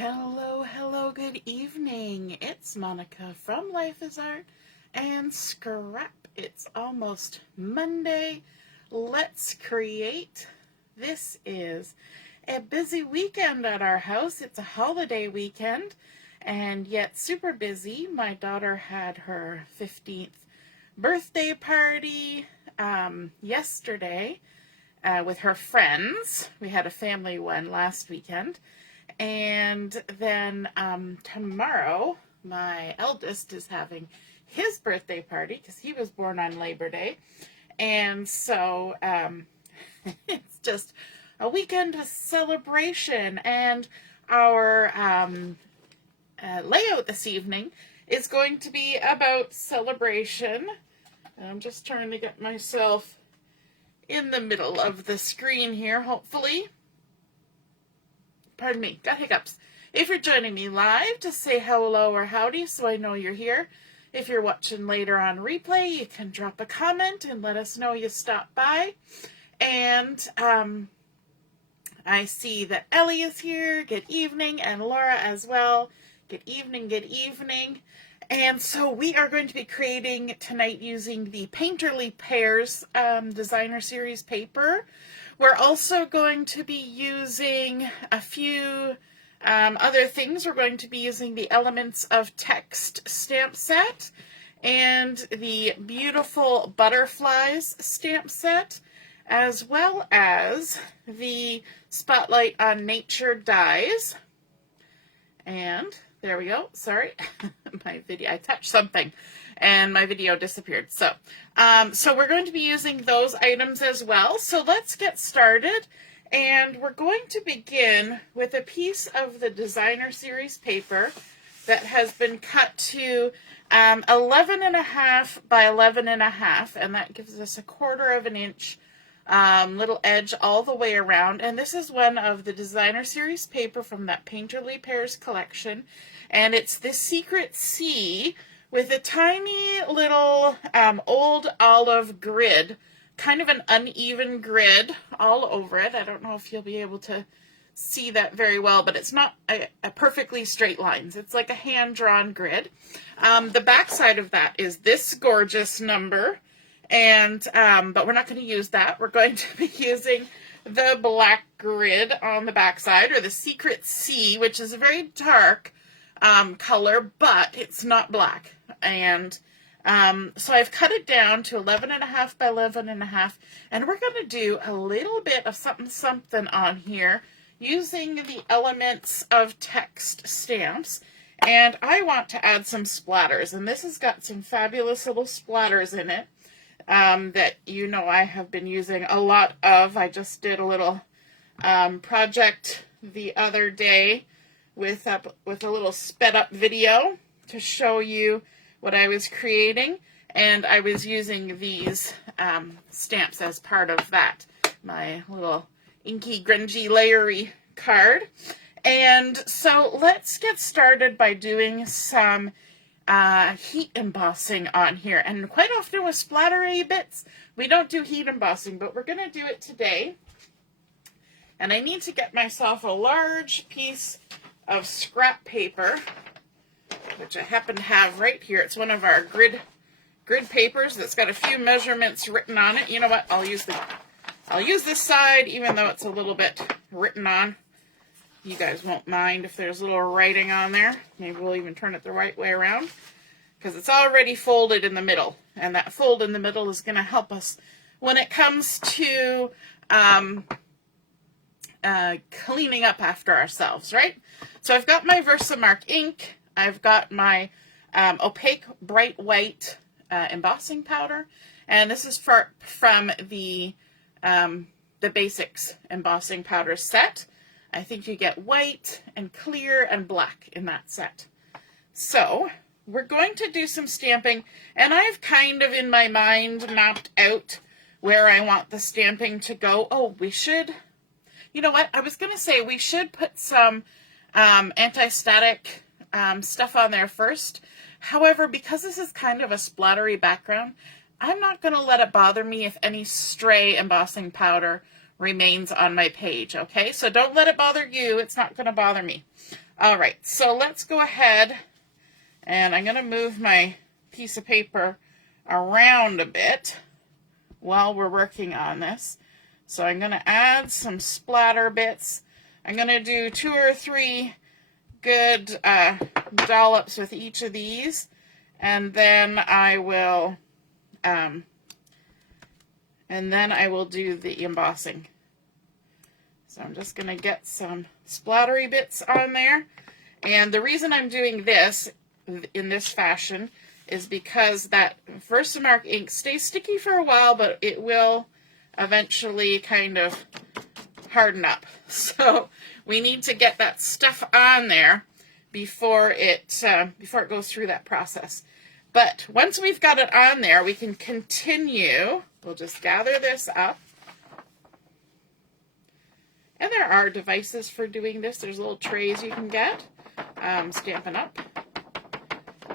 Hello, hello, good evening. It's Monica from Life is Art and Scrap. It's almost Monday. Let's create. This is a busy weekend at our house. It's a holiday weekend and yet super busy. My daughter had her 15th birthday party yesterday with her friends. We had a family one last weekend. And then tomorrow, my eldest is having his birthday party because he was born on Labor Day. And so it's just a weekend of celebration. And our layout this evening is going to be about celebration. And I'm just trying to get myself in the middle of the screen here, hopefully. Pardon me, got hiccups. If you're joining me live, just say hello or howdy so I know you're here. If you're watching later on replay, you can drop a comment and let us know you stopped by. And I see that Ellie is here. Good evening. And Laura as well. Good evening, good evening. And so we are going to be creating tonight using the Painterly Pears designer series paper. We're also going to be using a few other things. We're going to be using the Elements of Text stamp set and the beautiful Butterflies stamp set, as well as the Spotlight on Nature dies. And there we go. Sorry, my video, I touched something and my video disappeared. So we're going to be using those items as well. So let's get started. And we're going to begin with a piece of the designer series paper that has been cut to 11.5 by 11.5, and that gives us 1/4 of an inch little edge all the way around. And this is one of the designer series paper from that Painterly Pears collection, and it's the Secret C with a tiny little old olive grid, kind of an uneven grid all over it. I don't know if you'll be able to see that very well, but it's not a perfectly straight lines. It's like a hand-drawn grid. The back side of that is this gorgeous number, and but we're not going to use that. We're going to be using the black grid on the back side, or the Secret C, which is a very dark color, but it's not black. And so I've cut it down to 11.5 by 11.5, and we're going to do a little bit of something on here using the Elements of Text stamps. And I want to add some splatters, and this has got some fabulous little splatters in it that I have been using a lot of. I just did a little project the other day with a little sped up video to show you what I was creating, and I was using these stamps as part of that, my little inky, grungy, layery card. And so let's get started by doing some heat embossing on here. And quite often with splattery bits, we don't do heat embossing, but we're going to do it today. And I need to get myself a large piece of scrap paper, which I happen to have right here. It's one of our grid papers that's got a few measurements written on it. You know what? I'll use this side, even though it's a little bit written on. You guys won't mind if there's a little writing on there. Maybe we'll even turn it the right way around, because it's already folded in the middle, and that fold in the middle is going to help us when it comes to cleaning up after ourselves, right? So I've got my Versamark ink. I've got my opaque bright white embossing powder, and this is from the Basics embossing powder set. I think you get white and clear and black in that set. So we're going to do some stamping, and I've kind of in my mind mapped out where I want the stamping to go. Oh, we should, you know what? I was going to say we should put some anti-static stuff on there first. However, because this is kind of a splattery background, I'm not going to let it bother me if any stray embossing powder remains on my page, okay? So don't let it bother you. It's not going to bother me. All right, so let's go ahead, and I'm going to move my piece of paper around a bit while we're working on this. So I'm going to add some splatter bits. I'm going to do 2 or 3 good dollops with each of these, and then I will do the embossing. So I'm just going to get some splattery bits on there. And the reason I'm doing this in this fashion is because that Versamark ink stays sticky for a while, but it will eventually kind of harden up. So we need to get that stuff on there before it goes through that process. But once we've got it on there, we can continue. We'll just gather this up. And there are devices for doing this. There's little trays you can get. Stampin' Up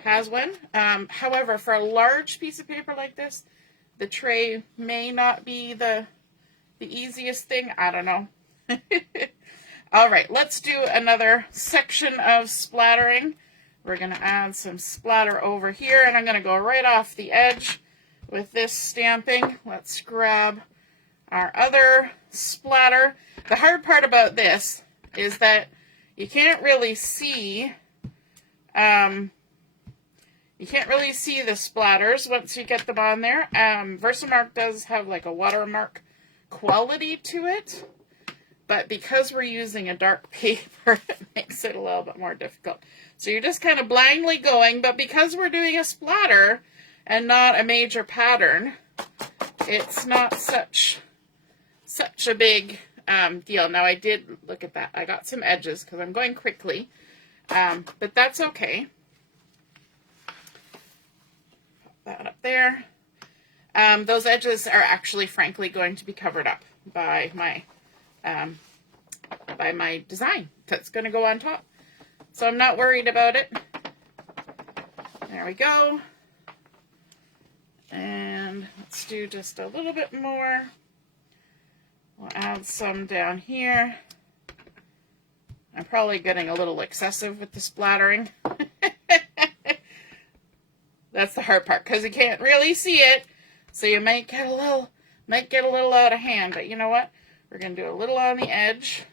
has one. However, for a large piece of paper like this, the tray may not be the easiest thing. I don't know. All right, let's do another section of splattering. We're going to add some splatter over here, and I'm going to go right off the edge with this stamping. Let's grab our other splatter. The hard part about this is that you can't really see the splatters once you get them on there. Versamark does have like a watermark quality to it, but because we're using a dark paper, it makes it a little bit more difficult. So you're just kind of blindly going, but because we're doing a splatter and not a major pattern, it's not such a big deal. Now I did, look at that, I got some edges because I'm going quickly, but that's okay. Put that up there. Those edges are actually, frankly, going to be covered up by my design that's going to go on top. So I'm not worried about it. There we go. And let's do just a little bit more. We'll add some down here. I'm probably getting a little excessive with the splattering. That's the hard part, because you can't really see it, so you might get a little out of hand. But you know what? We're going to do a little on the edge.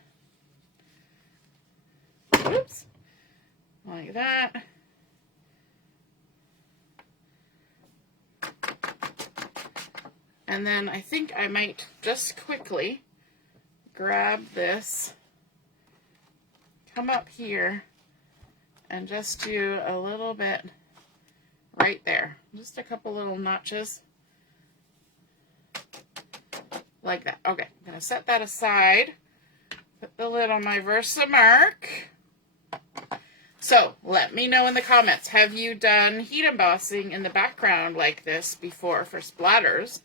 Oops. Like that. And then I think I might just quickly grab this, come up here, and just do a little bit right there. Just a couple little notches. Like that. Okay, I'm going to set that aside. Put the lid on my Versamark. So, let me know in the comments, have you done heat embossing in the background like this before for splatters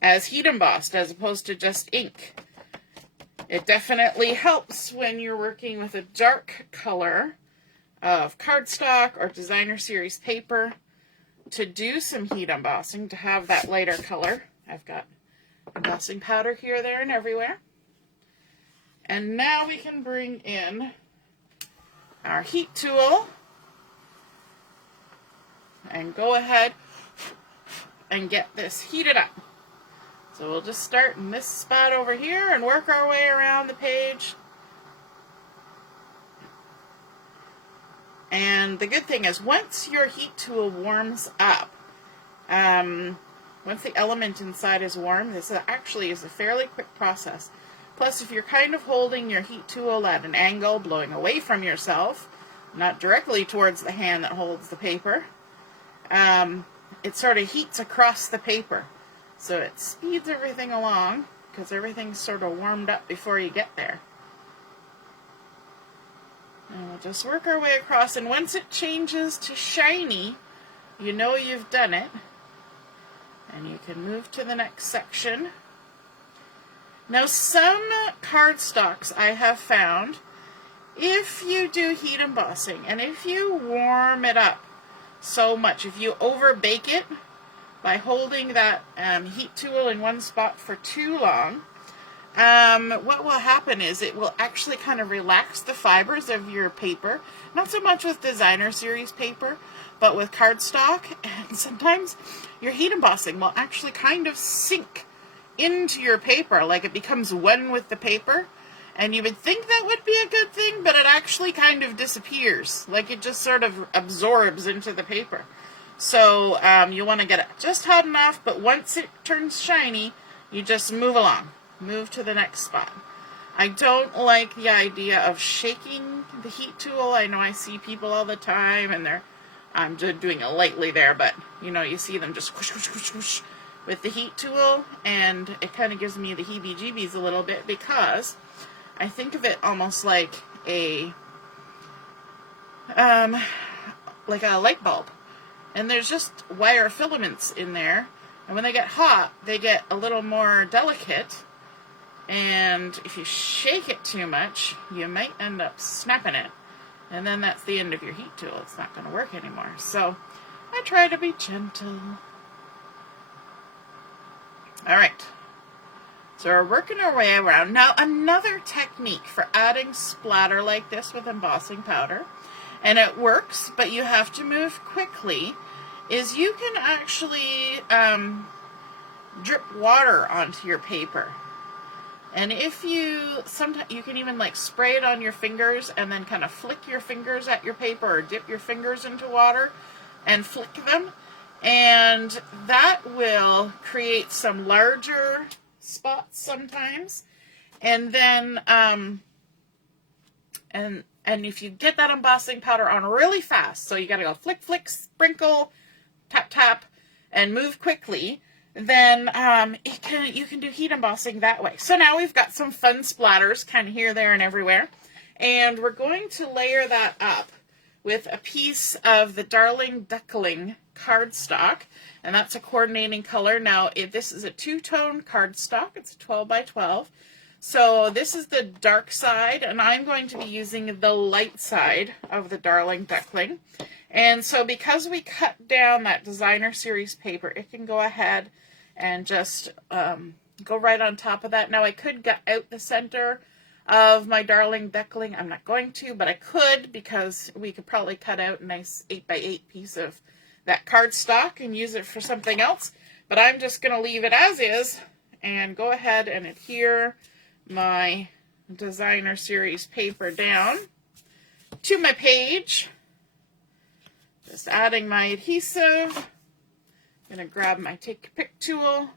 as heat embossed as opposed to just ink? It definitely helps when you're working with a dark color of cardstock or designer series paper to do some heat embossing, to have that lighter color. I've got embossing powder here, there, and everywhere. And now we can bring in our heat tool and go ahead and get this heated up. So we'll just start in this spot over here and work our way around the page. And the good thing is, once your heat tool warms up, once the element inside is warm, this actually is a fairly quick process. Plus, if you're kind of holding your heat tool at an angle, blowing away from yourself, not directly towards the hand that holds the paper, it sort of heats across the paper. So it speeds everything along, because everything's sort of warmed up before you get there. And we'll just work our way across, and once it changes to shiny, you know you've done it. And you can move to the next section. Now, some cardstocks I have found, if you do heat embossing, and if you warm it up so much, if you over bake it by holding that heat tool in one spot for too long, what will happen is it will actually kind of relax the fibers of your paper. Not so much with designer series paper, but with cardstock. And sometimes your heat embossing will actually kind of sink into your paper, like it becomes one with the paper. And you would think that would be a good thing, but it actually kind of disappears. Like it just sort of absorbs into the paper. So you want to get it just hot enough, but once it turns shiny, you just move along. Move to the next spot. I don't like the idea of shaking the heat tool. I know I see people all the time, and I'm just doing it lightly there, but you know, you see them just whoosh, whoosh, whoosh, whoosh with the heat tool, and it kind of gives me the heebie-jeebies a little bit, because I think of it almost like a light bulb. And there's just wire filaments in there. And when they get hot, they get a little more delicate. And if you shake it too much, you might end up snapping it. And then that's the end of your heat tool. It's not going to work anymore. So I try to be gentle. All right. So we're working our way around. Now, another technique for adding splatter like this with embossing powder, and it works, but you have to move quickly, is you can actually drip water onto your paper. And if sometimes you can even like spray it on your fingers and then kind of flick your fingers at your paper, or dip your fingers into water and flick them. And that will create some larger spots sometimes. And then, and if you get that embossing powder on really fast, so you got to go flick, flick, sprinkle, tap, tap, and move quickly, then you can do heat embossing that way. So now we've got some fun splatters kind of here, there, and everywhere. And we're going to layer that up with a piece of the Darling Duckling cardstock, and that's a coordinating color. Now, this is a two-tone cardstock. It's a 12 by 12. So this is the dark side, and I'm going to be using the light side of the Darling Duckling. And so because we cut down that designer series paper, it can go ahead and just go right on top of that. Now, I could gut out the center of my Darling Duckling. I'm not going to, but I could, because we could probably cut out a nice 8 by 8 piece of that cardstock and use it for something else. But I'm just going to leave it as is and go ahead and adhere my designer series paper down to my page. Just adding my adhesive. I'm going to grab my take a pick tool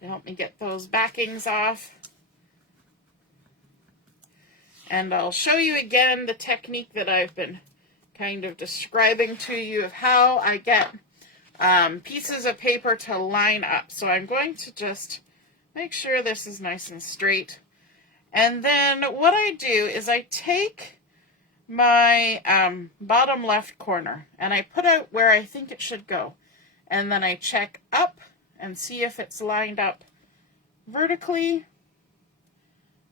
to help me get those backings off. And I'll show you again the technique that I've been kind of describing to you of how I get pieces of paper to line up. So I'm going to just make sure this is nice and straight. And then what I do is I take my bottom left corner and I put out where I think it should go. And then I check up and see if it's lined up vertically.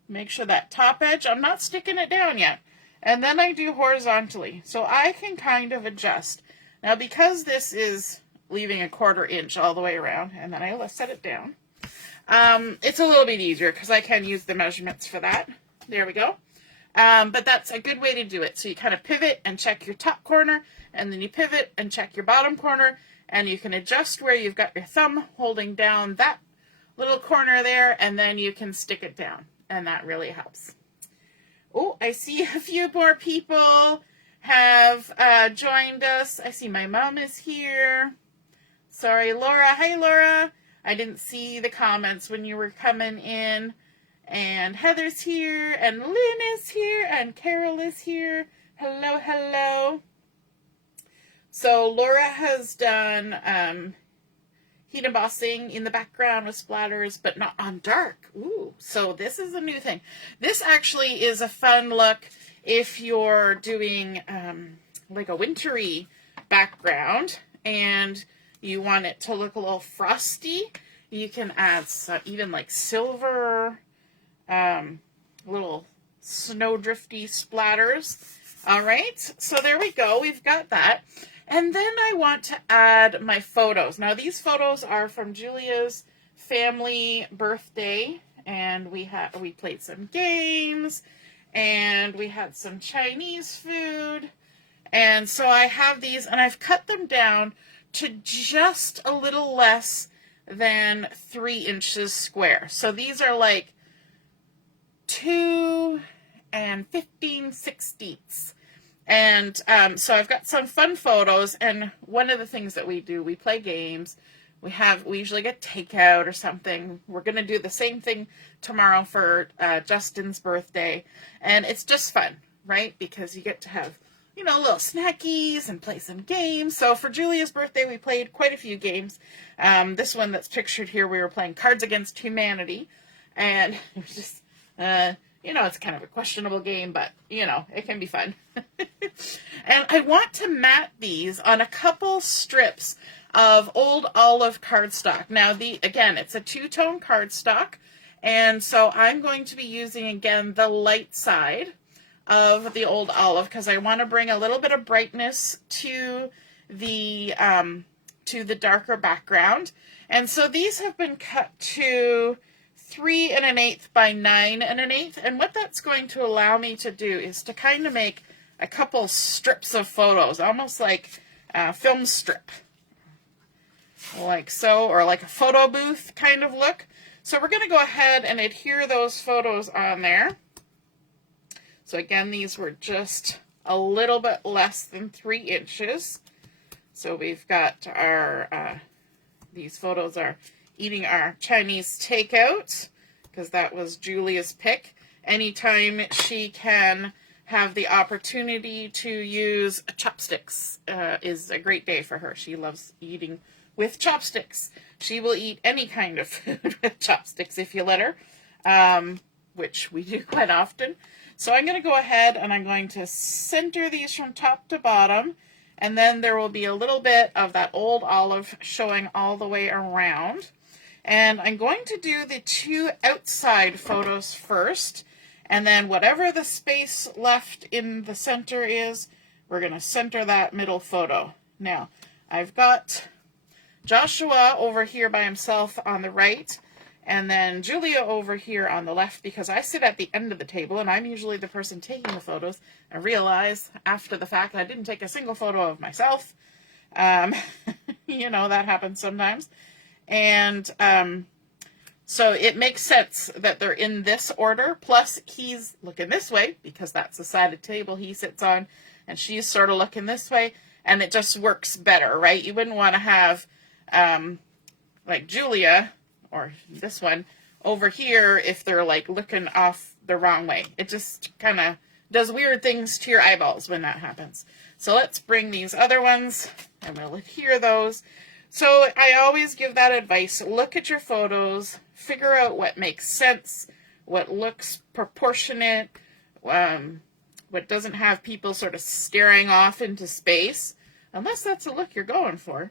Make sure that top edge, I'm not sticking it down yet. And then I do horizontally, so I can kind of adjust. Now, because this is leaving a 1/4 inch all the way around, and then I set it down, it's a little bit easier because I can use the measurements for that. There we go. But that's a good way to do it. So you kind of pivot and check your top corner, and then you pivot and check your bottom corner, and you can adjust where you've got your thumb holding down that little corner there, and then you can stick it down, and that really helps. Oh, I see a few more people have joined us. I see my mom is here. Sorry, Laura. Hi, Laura. I didn't see the comments when you were coming in. And Heather's here, and Lynn is here, and Carol is here. Hello, hello. So Laura has done heat embossing in the background with splatters, but not on dark. Ooh, so this is a new thing. This actually is a fun look if you're doing like a wintry background and you want it to look a little frosty. You can add some, even like silver, little snowdrifty splatters. All right, so there we go. We've got that. And then I want to add my photos. Now, these photos are from Julia's family birthday and we played some games, and we had some Chinese food. And so I have these, and I've cut them down to just a little less than 3 inches square. So these are like 2 15/16. And so I've got some fun photos, and one of the things that we do, we play games. We usually get takeout or something. We're going to do the same thing tomorrow for Justin's birthday, and it's just fun, right? Because you get to have, you know, little snackies and play some games. So for Julia's birthday, we played quite a few games. This one that's pictured here, we were playing Cards Against Humanity, and it was just, you know, it's kind of a questionable game, but, you know, it can be fun. And I want to mat these on a couple strips of old olive cardstock. Now, again, it's a 2-tone cardstock, and so I'm going to be using, again, the light side of the old olive because I want to bring a little bit of brightness to the darker background. And so these have been cut to 3 1/8 by 9 1/8, and what that's going to allow me to do is to kind of make a couple strips of photos, almost like a film strip, like so, or like a photo booth kind of look. So we're going to go ahead and adhere those photos on there. So again, these were just a little bit less than 3 inches. So we've got our, these photos are eating our Chinese takeout, because that was Julia's pick. Anytime she can have the opportunity to use chopsticks is a great day for her. She loves eating with chopsticks. She will eat any kind of food with chopsticks if you let her, which we do quite often. So I'm going to go ahead and I'm going to center these from top to bottom, and then there will be a little bit of that old olive showing all the way around. And I'm going to do the 2 outside photos first, and then whatever the space left in the center is, we're going to center that middle photo. Now, I've got Joshua over here by himself on the right, and then Julia over here on the left, because I sit at the end of the table, and I'm usually the person taking the photos. I realize after the fact I didn't take a single photo of myself. You know, that happens sometimes. And so it makes sense that they're in this order. Plus, he's looking this way, because that's the side of the table he sits on, and she's sort of looking this way, and it just works better, right? You wouldn't want to have, like Julia, or this one, over here if they're like looking off the wrong way. It just kind of does weird things to your eyeballs when that happens. So let's bring these other ones, and we'll adhere those. So I always give that advice. Look at your photos, figure out what makes sense, what looks proportionate, what doesn't have people sort of staring off into space, unless that's the look you're going for.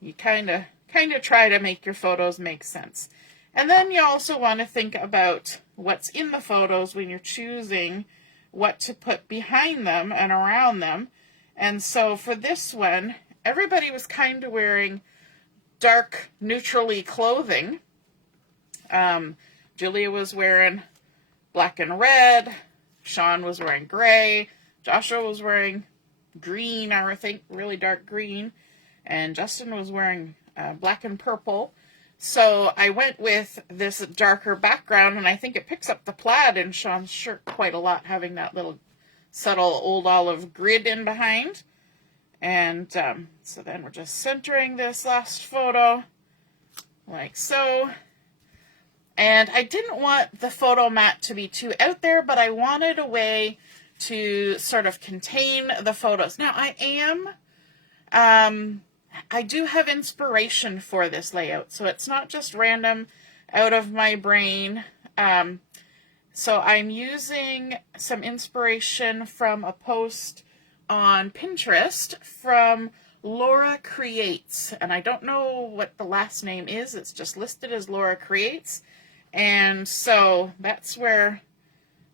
You kind of try to make your photos make sense. And then you also want to think about what's in the photos when you're choosing what to put behind them and around them. And so for this one, everybody was kind of wearing dark, neutrally clothing. Julia was wearing black and red. Sean was wearing gray. Joshua was wearing green, I think, really dark green. And Justin was wearing black and purple. So I went with this darker background, and I think it picks up the plaid in Sean's shirt quite a lot, having that little subtle old olive grid in behind. And so then we're just centering this last photo like so. And I didn't want the photo mat to be too out there, but I wanted a way to sort of contain the photos. Now I do have inspiration for this layout, so it's not just random out of my brain. So I'm using some inspiration from a post on Pinterest from Laura Creates, and I don't know what the last name is. It's just listed as Laura Creates, and so that's where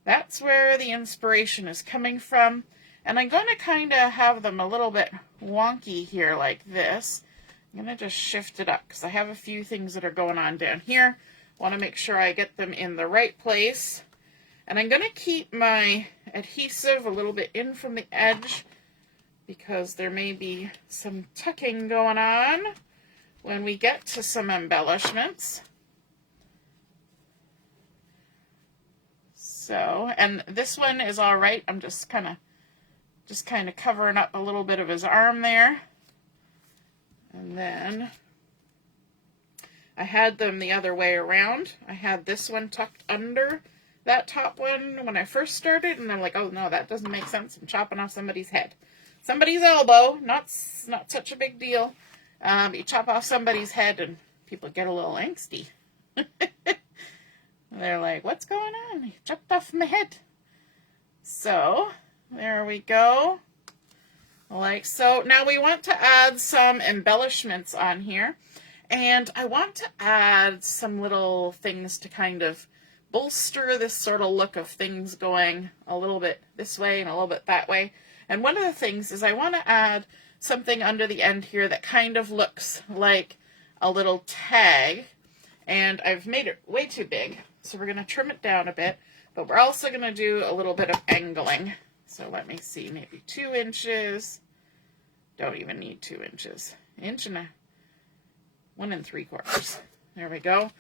the inspiration is coming from. And I'm going to kind of have them a little bit wonky here like this, I'm going to just shift it up because I have a few things that are going on down here. Want to make sure I get them in the right place. And I'm going to keep my adhesive a little bit in from the edge because there may be some tucking going on when we get to some embellishments. So, and this one is all right. I'm just kind of covering up a little bit of his arm there. And then I had them the other way around. I had this one tucked under that top one when I first started, and I'm like, oh no, that doesn't make sense. I'm chopping off somebody's head. Somebody's elbow, not such a big deal. You chop off somebody's head and people get a little angsty. They're like, what's going on? You chopped off my head. So, there we go. Like so. Now we want to add some embellishments on here. And I want to add some little things to kind of bolster this sort of look of things going a little bit this way and a little bit that way. And one of the things is I want to add something under the end here that kind of looks like a little tag. And I've made it way too big, so we're going to trim it down a bit. But we're also going to do a little bit of angling. So let me see, maybe 2 inches. Don't even need 2 inches. 1 3/4. There we go.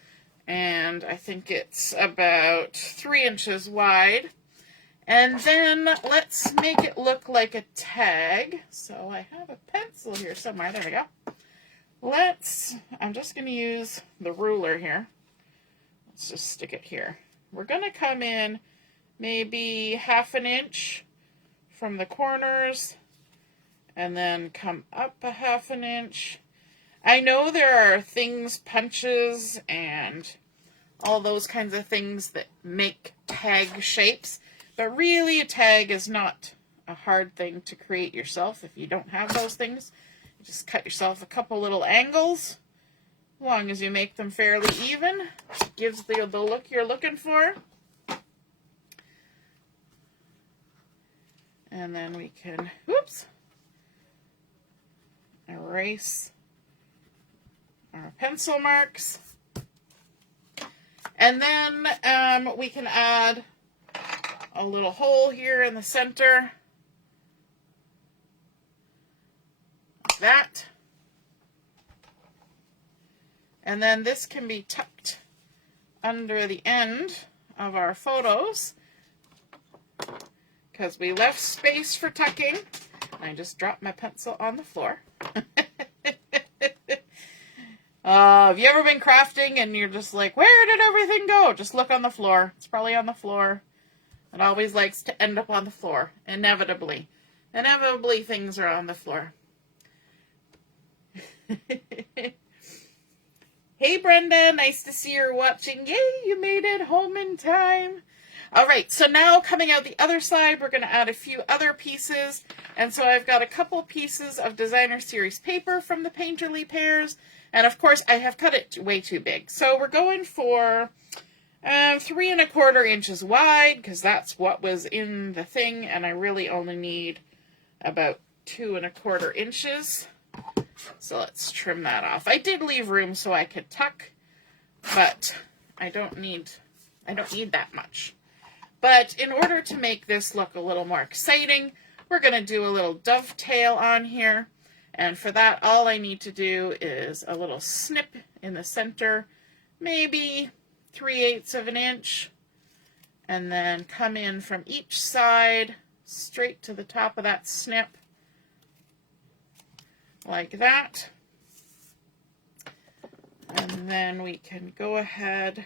And I think it's about 3 inches wide. And then let's make it look like a tag. So I have a pencil here somewhere. There we go. I'm just going to use the ruler here. Let's just stick it here. We're going to come in maybe 1/2 inch from the corners and then come up 1/2 inch. I know there are things, punches, and all those kinds of things that make tag shapes, but really a tag is not a hard thing to create yourself. If you don't have those things, you just cut yourself a couple little angles. As long as you make them fairly even, it gives the look you're looking for. And then we can, whoops, erase our pencil marks. And then we can add a little hole here in the center. Like that. And then this can be tucked under the end of our photos because we left space for tucking. And I just dropped my pencil on the floor. Have you ever been crafting and you're just like, where did everything go? Just look on the floor. It's probably on the floor. It always likes to end up on the floor. Inevitably. Inevitably things are on the floor. Hey Brenda, nice to see you're watching. Yay, you made it home in time. Alright, so now coming out the other side, we're going to add a few other pieces. And so I've got a couple pieces of designer series paper from the Painterly Pears. And of course, I have cut it way too big. So we're going for 3 1/4 inches wide, because that's what was in the thing. And I really only need about 2 1/4 inches. So let's trim that off. I did leave room so I could tuck, but I don't need that much. But in order to make this look a little more exciting, we're going to do a little dovetail on here. And for that, all I need to do is a little snip in the center, maybe 3/8 of an inch, and then come in from each side straight to the top of that snip, like that. And then we can go ahead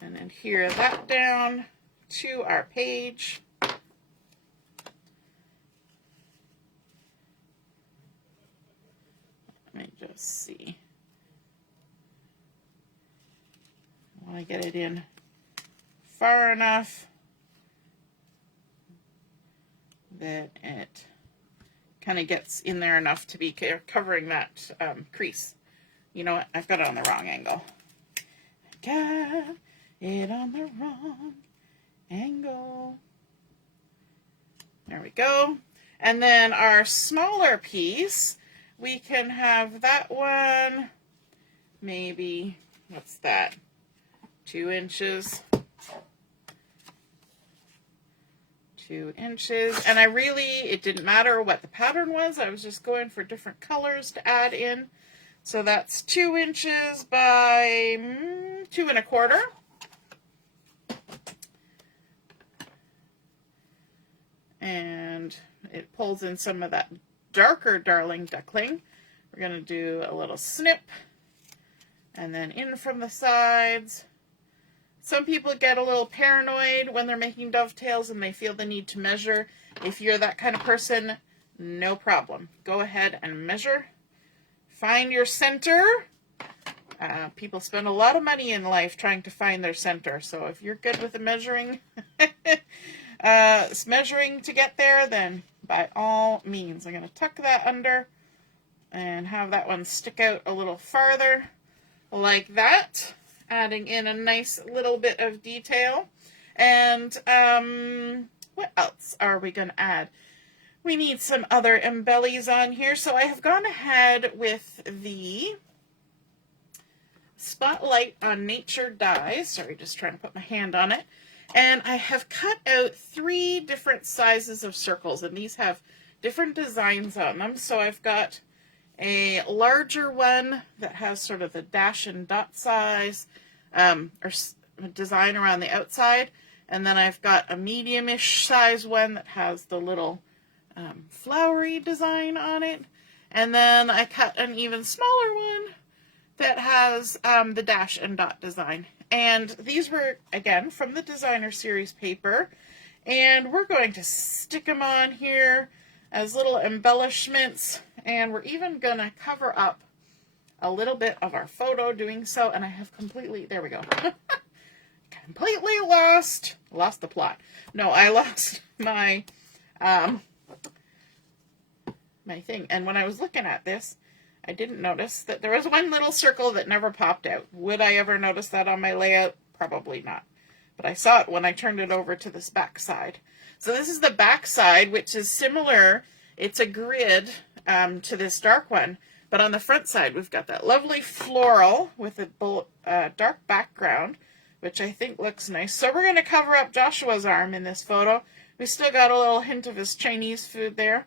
and adhere that down to our page. Let me just see. I want to get it in far enough that it kind of gets in there enough to be covering that crease. You know what? I've got it on the wrong angle. I got it on the wrong angle. There we go. And then our smaller piece, we can have that one, maybe, what's that, 2 inches. 2 inches. And it didn't matter what the pattern was. I was just going for different colors to add in. So that's 2 inches by 2 1/4. And it pulls in some of that darker Darling Duckling. We're going to do a little snip and then in from the sides. Some people get a little paranoid when they're making dovetails and they feel the need to measure. If you're that kind of person, no problem. Go ahead and measure. Find your center. People spend a lot of money in life trying to find their center. So if you're good with the measuring, measuring to get there, then by all means. I'm going to tuck that under and have that one stick out a little farther like that. Adding in a nice little bit of detail. And what else are we going to add? We need some other embellies on here. So I have gone ahead with the Spotlight on Nature dies. Sorry, just trying to put my hand on it. And I have cut out 3 different sizes of circles. And these have different designs on them. So I've got a larger one that has sort of the dash and dot size or design around the outside, and then I've got a medium-ish size one that has the little flowery design on it, and then I cut an even smaller one that has the dash and dot design. And these were, again, from the Designer Series paper, and we're going to stick them on here as little embellishments, and we're even going to cover up a little bit of our photo doing so, and I have completely, there we go, completely lost the plot. No, I lost my, my thing, and when I was looking at this, I didn't notice that there was one little circle that never popped out. Would I ever notice that on my layout? Probably not. But I saw it when I turned it over to this back side. So this is the back side, which is similar. It's a grid to this dark one. But on the front side, we've got that lovely floral with a dark background, which I think looks nice. So we're going to cover up Joshua's arm in this photo. We still got a little hint of his Chinese food there.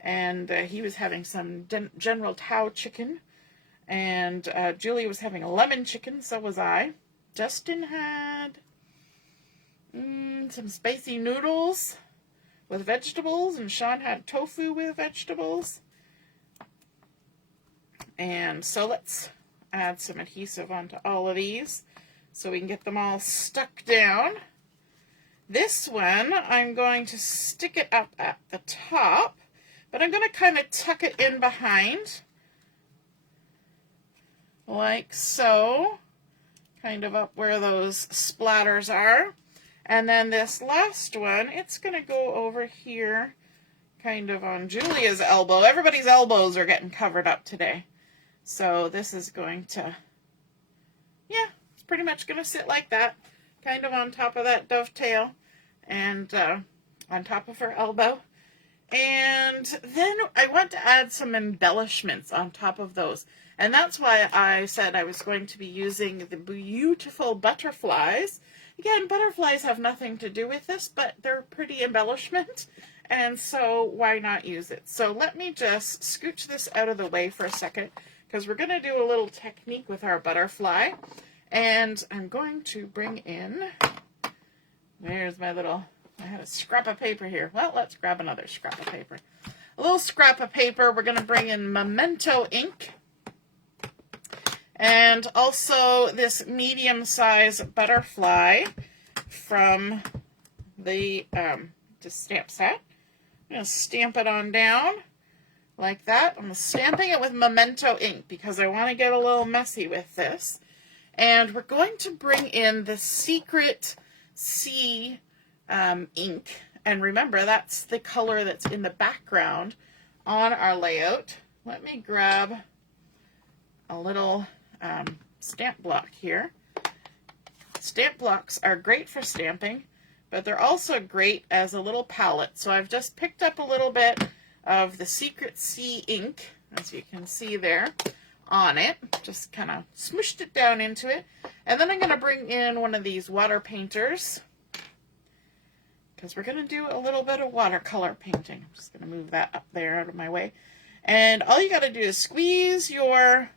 And he was having some General Tao chicken. And Julie was having a lemon chicken, so was I. Justin had some spicy noodles with vegetables. And Sean had tofu with vegetables. And so let's add some adhesive onto all of these so we can get them all stuck down. This one, I'm going to stick it up at the top, but I'm going to kind of tuck it in behind, like so, kind of up where those splatters are. And then this last one, it's going to go over here, kind of on Julia's elbow. Everybody's elbows are getting covered up today. So this is going to, yeah, it's pretty much going to sit like that, kind of on top of that dovetail and on top of her elbow. And then I want to add some embellishments on top of those. And that's why I said I was going to be using the beautiful butterflies. Again, butterflies have nothing to do with this, but they're pretty embellishment. And so why not use it? So let me just scooch this out of the way for a second, because we're going to do a little technique with our butterfly. And I'm going to bring in, where's my little, I had a scrap of paper here. Well, let's grab another scrap of paper. A little scrap of paper, we're going to bring in Memento ink. And also this medium-size butterfly from the stamp set. I'm going to stamp it on down like that. I'm stamping it with Memento ink because I want to get a little messy with this. And we're going to bring in the Secret C ink. And remember, that's the color that's in the background on our layout. Let me grab a little stamp block here. Stamp blocks are great for stamping, but they're also great as a little palette. So I've just picked up a little bit of the Secret C ink. as you can see there on it. Just kind of smooshed it down into it. And then I'm going to bring in one of these water painters, because we're going to do a little bit of watercolor painting. I'm just going to move that up there out of my way. And all you got to do is squeeze your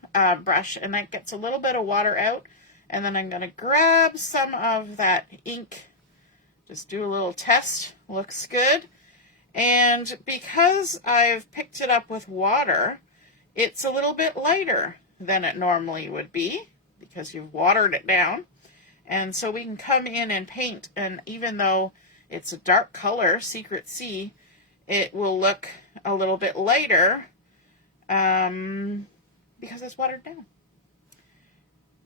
brush, and that gets a little bit of water out. And then I'm going to grab some of that ink, just do a little test. Looks good. And because I've picked it up with water, it's a little bit lighter than it normally would be, because you've watered it down. And so we can come in and paint, and even though it's a dark color, Secret Sea, it will look a little bit lighter because it's watered down.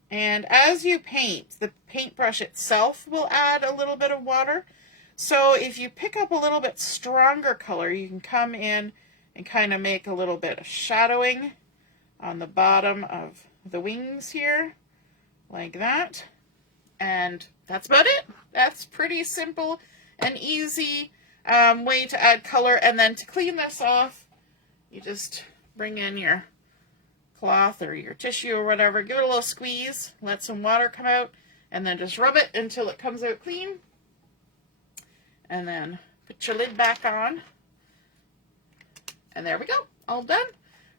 And as you paint, the paintbrush itself will add a little bit of water. So if you pick up a little bit stronger color, you can come in and kind of make a little bit of shadowing on the bottom of the wings here, like that. And that's about it. That's pretty simple and easy way to add color. And then to clean this off, you just bring in your cloth or your tissue or whatever, give it a little squeeze, let some water come out, and then just rub it until it comes out clean. And then put your lid back on. And there we go. All done.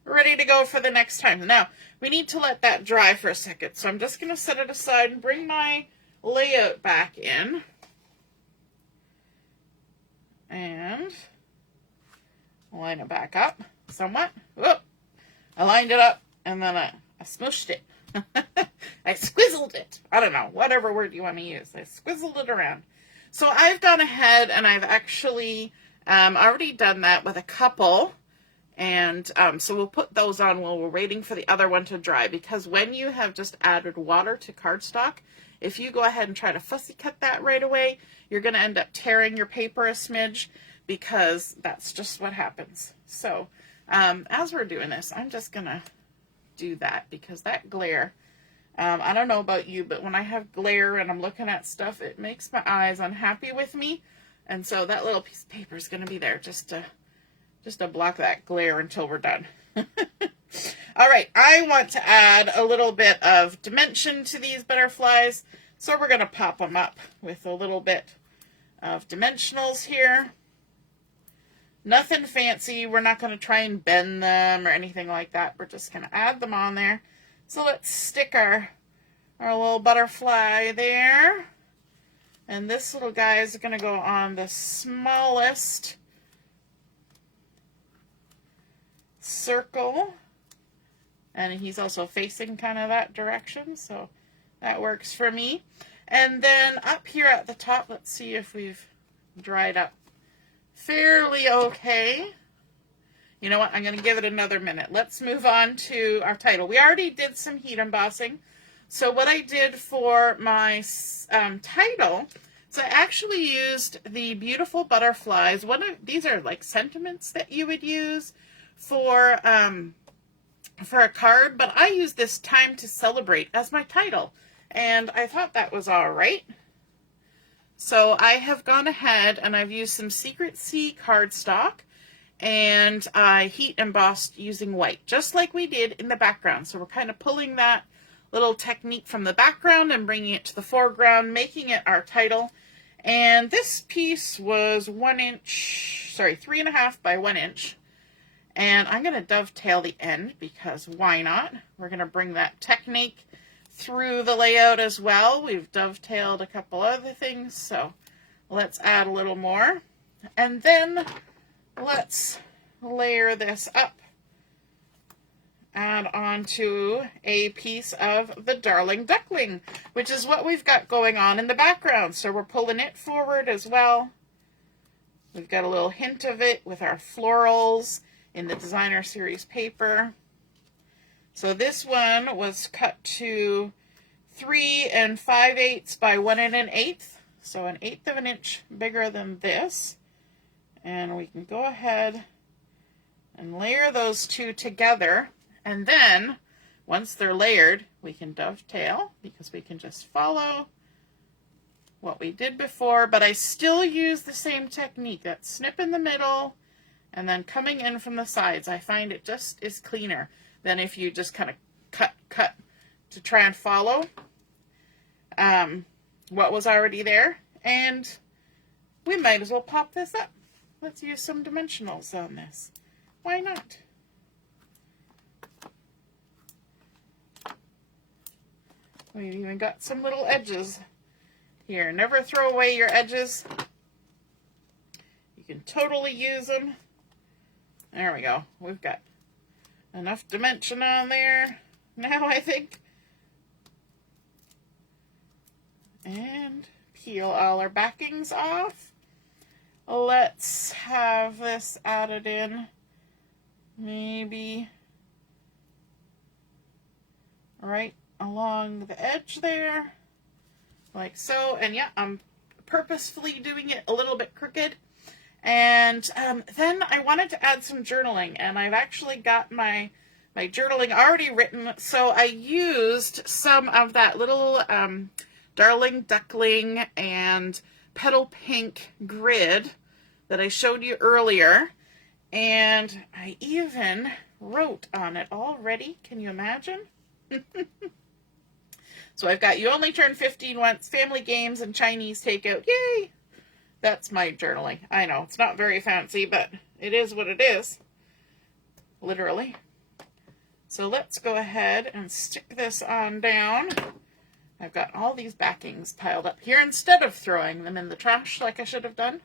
We're ready to go for the next time. Now, we need to let that dry for a second. So I'm just going to set it aside and bring my layout back in. And line it back up somewhat. Whoop. I lined it up, and then I smooshed it. I squizzled it. I don't know, whatever word you want to use. I squizzled it around. So I've gone ahead and I've actually already done that with a couple. And so we'll put those on while we're waiting for the other one to dry. Because when you have just added water to cardstock, if you go ahead and try to fussy cut that right away, you're going to end up tearing your paper a smidge, because that's just what happens. So as we're doing this, I'm just going to do that, because that glare, I don't know about you, but when I have glare and I'm looking at stuff, it makes my eyes unhappy with me. And so that little piece of paper is going to be there just to block that glare until we're done. All right, I want to add a little bit of dimension to these butterflies, so we're going to pop them up with a little bit of dimensionals here. Nothing fancy. We're not going to try and bend them or anything like that. We're just going to add them on there. So let's stick our little butterfly there. And this little guy is going to go on the smallest circle. And he's also facing kind of that direction, so that works for me. And then up here at the top, let's see if we've dried up fairly okay. You know what? I'm going to give it another minute. Let's move on to our title. We already did some heat embossing. So what I did for my title, so I actually used the beautiful butterflies. These are like sentiments that you would use for a card, but I used this Time to Celebrate as my title, and I thought that was all right. So I have gone ahead and I've used some Secret Sea cardstock, and I heat embossed using white, just like we did in the background. So we're kind of pulling that little technique from the background and bringing it to the foreground, making it our title. And this piece was 3.5 by 1 inch. And I'm going to dovetail the end, because why not? We're going to bring that technique through the layout as well. We've dovetailed a couple other things, so let's add a little more. And then let's layer this up. Add onto a piece of the Darling Duckling, which is what we've got going on in the background. So we're pulling it forward as well. We've got a little hint of it with our florals in the Designer Series paper. So this one was cut to 3 5/8 by 1 1/8, so 1/8 of an inch bigger than this. And we can go ahead and layer those two together, and then once they're layered, we can dovetail, because we can just follow what we did before, but I still use the same technique. That snip in the middle, And then coming in from the sides, I find it just is cleaner than if you just kind of cut to try and follow what was already there. And we might as well pop this up. Let's use some dimensionals on this. Why not? We've even got some little edges here. Never throw away your edges. You can totally use them. There we go. We've got enough dimension on there now, I think. And peel all our backings off. Let's have this added in maybe right along the edge there, like so. And yeah, I'm purposefully doing it a little bit crooked. And then I wanted to add some journaling, and I've actually got my journaling already written, so I used some of that little Darling, Duckling, and Petal Pink grid that I showed you earlier, and I even wrote on it already. Can you imagine? So I've got You Only Turn 15 Once, Family Games, and Chinese Takeout. Yay! That's my journaling. I know, it's not very fancy, but it is what it is. Literally. So let's go ahead and stick this on down. I've got all these backings piled up here instead of throwing them in the trash like I should have done.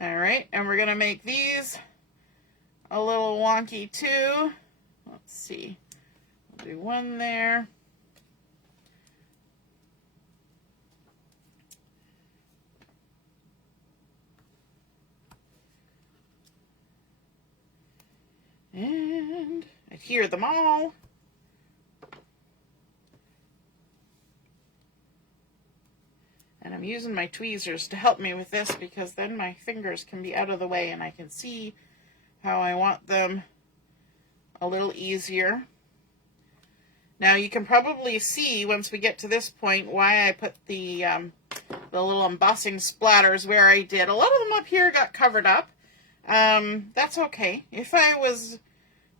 All right, and we're going to make these a little wonky too. Let's see. We'll do one there. And adhere them all. And I'm using my tweezers to help me with this, because then my fingers can be out of the way and I can see how I want them a little easier. Now you can probably see once we get to this point why I put the little embossing splatters where I did. A lot of them up here got covered up. That's okay. If I was,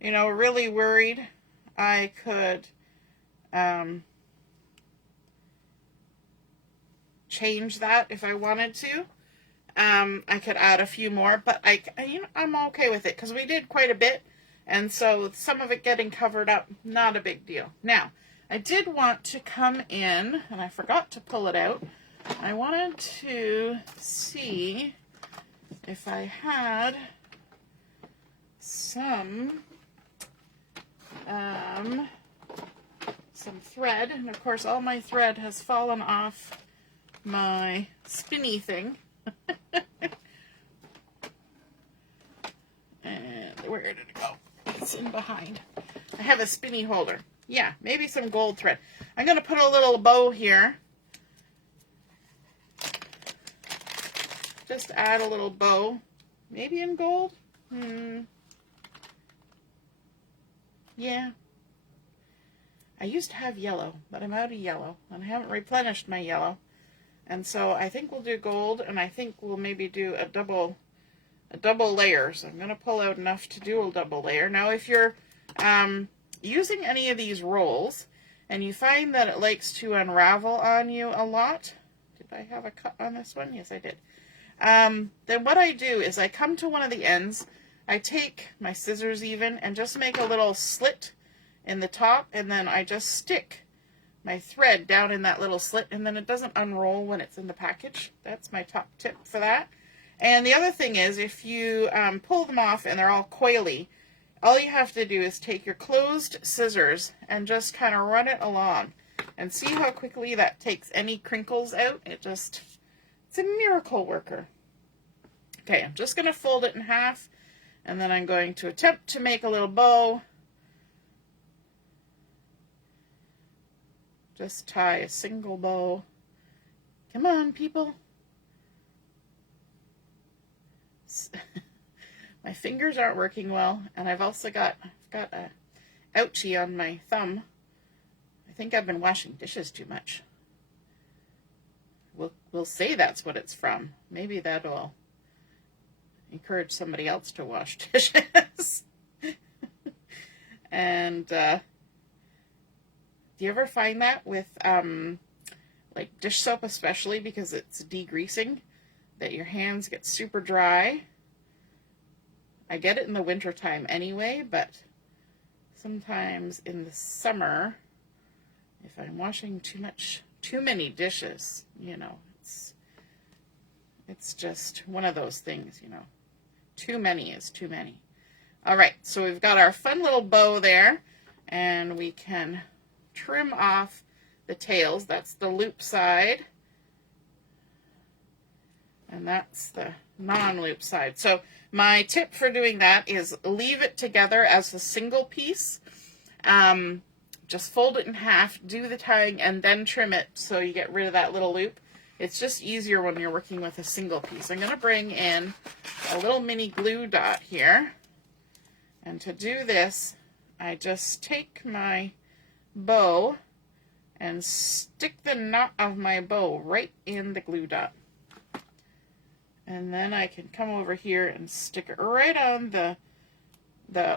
you know, really worried, I could change that if I wanted to. I could add a few more, but I'm okay with it because we did quite a bit, and so some of it getting covered up, not a big deal. Now, I did want to come in, and I forgot to pull it out. I wanted to see if I had some thread, and of course all my thread has fallen off my spinny thing. And where did it go? It's in behind. I have a spinny holder. Yeah, maybe some gold thread. I'm going to put a little bow here. Just add a little bow. Maybe in gold? Yeah. I used to have yellow, but I'm out of yellow, and I haven't replenished my yellow. And so I think we'll do gold, and I think we'll maybe do a double layer. So I'm going to pull out enough to do a double layer. Now, if you're using any of these rolls, and you find that it likes to unravel on you a lot, did I have a cut on this one? Yes, I did. Then what I do is I come to one of the ends, I take my scissors even, and just make a little slit in the top, and then I just stick my thread down in that little slit, and then it doesn't unroll when it's in the package. That's my top tip for that. And the other thing is, if you pull them off and they're all coily, all you have to do is take your closed scissors and just kind of run it along, and see how quickly that takes any crinkles out. It's a miracle worker. Okay, I'm just going to fold it in half, and then I'm going to attempt to make a little bow. Just tie a single bow. Come on, people. My fingers aren't working well, and I've also got a ouchie on my thumb. I think I've been washing dishes too much. We'll will say that's what it's from. Maybe that'll encourage somebody else to wash dishes. And do you ever find that with like dish soap, especially because it's degreasing, that your hands get super dry? I get it in the wintertime anyway, but sometimes in the summer, if I'm washing too many dishes, you know, it's just one of those things, you know. Too many is too many. All right, so we've got our fun little bow there, and we can trim off the tails. That's the loop side, and that's the non-loop side. So my tip for doing that is leave it together as a single piece. Just fold it in half, do the tying, and then trim it so you get rid of that little loop. It's just easier when you're working with a single piece. I'm going to bring in a little mini glue dot here. And to do this, I just take my bow and stick the knot of my bow right in the glue dot. And then I can come over here and stick it right on the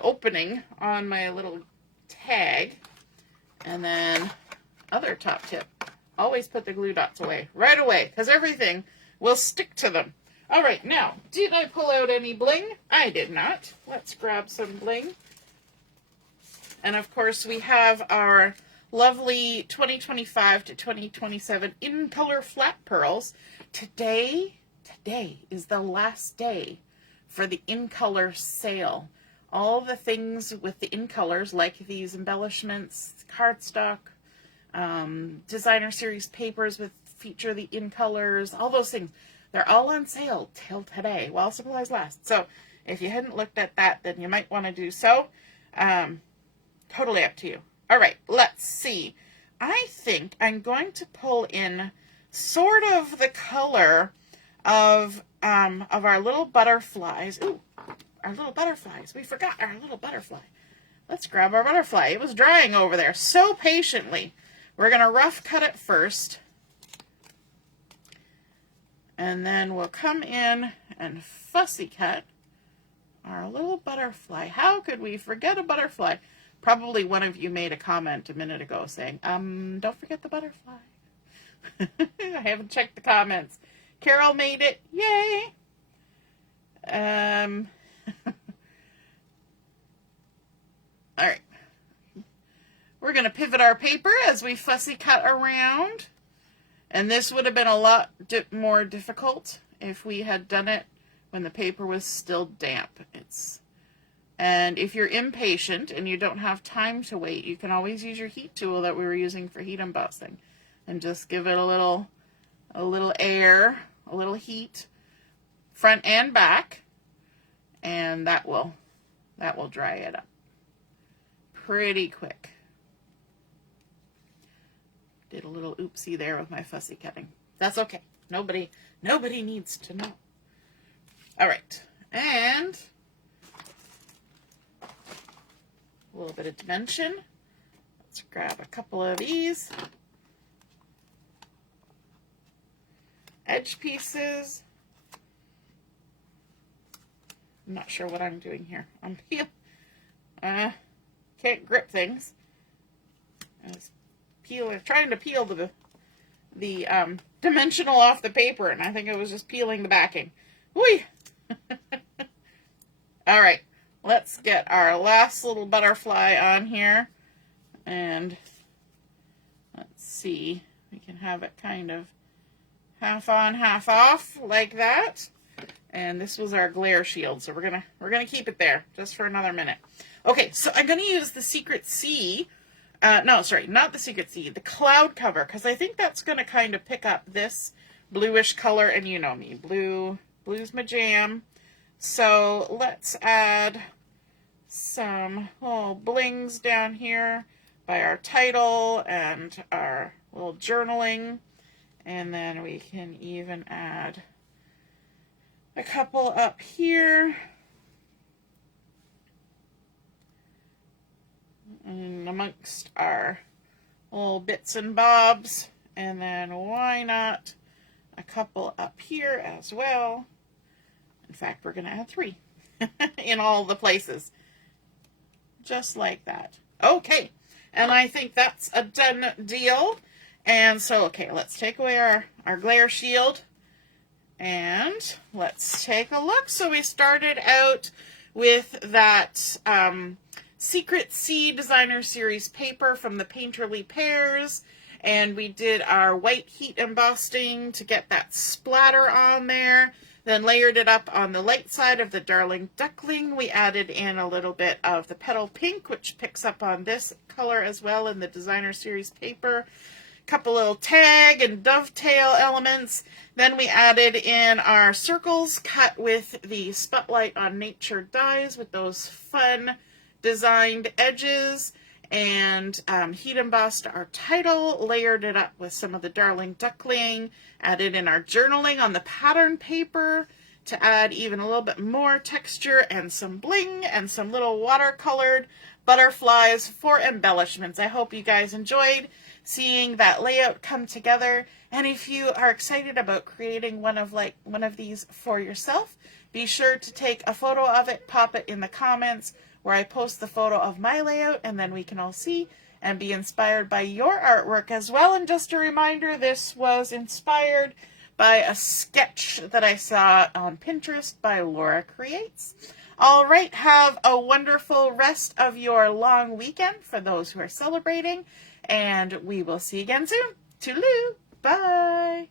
opening on my little tag. And then, other top tip, always put the glue dots away, right away, because everything will stick to them. All right, now, did I pull out any bling? I did not. Let's grab some bling. And of course, we have our lovely 2025 to 2027 in color flat pearls. Today is the last day for the in color sale. All the things with the in colors, like these embellishments, cardstock, designer series papers with feature the in colors, all those things, they're all on sale till today while supplies last. So if you hadn't looked at that, then you might want to do so. Totally up to you. All right, let's see. I think I'm going to pull in sort of the color of our little butterflies. Ooh, our little butterflies. We forgot our little butterfly. Let's grab our butterfly. It was drying over there so patiently. We're going to rough cut it first. And then we'll come in and fussy cut our little butterfly. How could we forget a butterfly? Probably one of you made a comment a minute ago saying, don't forget the butterfly. I haven't checked the comments. Carol made it. Yay! All right. We're going to pivot our paper as we fussy cut around. And this would have been a lot more difficult if we had done it when the paper was still damp. And if you're impatient and you don't have time to wait, you can always use your heat tool that we were using for heat embossing and just give it a little air, a little heat, front and back, and that will dry it up pretty quick. Did a little oopsie there with my fussy cutting. That's okay. Nobody needs to know. All right, and a little bit of dimension. Let's grab a couple of these edge pieces. I'm not sure what I'm doing here. I'm can't grip things. I was trying to peel the dimensional off the paper, and I think it was just peeling the backing. Whee! All right, let's get our last little butterfly on here, and let's see. We can have it kind of half on, half off like that. And this was our glare shield, so we're gonna keep it there just for another minute. Okay, so I'm gonna use the Secret Sea. No, sorry, not the Secret Sea, the cloud cover, because I think that's gonna kind of pick up this bluish color, and you know me, blue's my jam. So let's add some little blings down here by our title and our little journaling, and then we can even add a couple up here, and amongst our little bits and bobs, and then why not a couple up here as well. In fact, we're going to add 3 in all the places. Just like that. Okay, and I think that's a done deal. And so, okay, let's take away our glare shield. And let's take a look. So we started out with that Secret Sea Designer Series paper from the Painterly Pears. And we did our white heat embossing to get that splatter on there. Then layered it up on the light side of the Darling Duckling. We added in a little bit of the Petal Pink, which picks up on this color as well in the Designer Series paper. Couple little tag and dovetail elements. Then we added in our circles cut with the Spotlight on Nature dies with those fun designed edges. And heat embossed our title, layered it up with some of the Darling Duckling, added in our journaling on the pattern paper to add even a little bit more texture and some bling and some little watercolored butterflies for embellishments. I hope you guys enjoyed seeing that layout come together. And if you are excited about creating one of these for yourself, be sure to take a photo of it, pop it in the comments, where I post the photo of my layout, and then we can all see and be inspired by your artwork as well. And just a reminder, this was inspired by a sketch that I saw on Pinterest by Laura Creates. All right, have a wonderful rest of your long weekend for those who are celebrating, and we will see you again soon. Toodaloo, bye.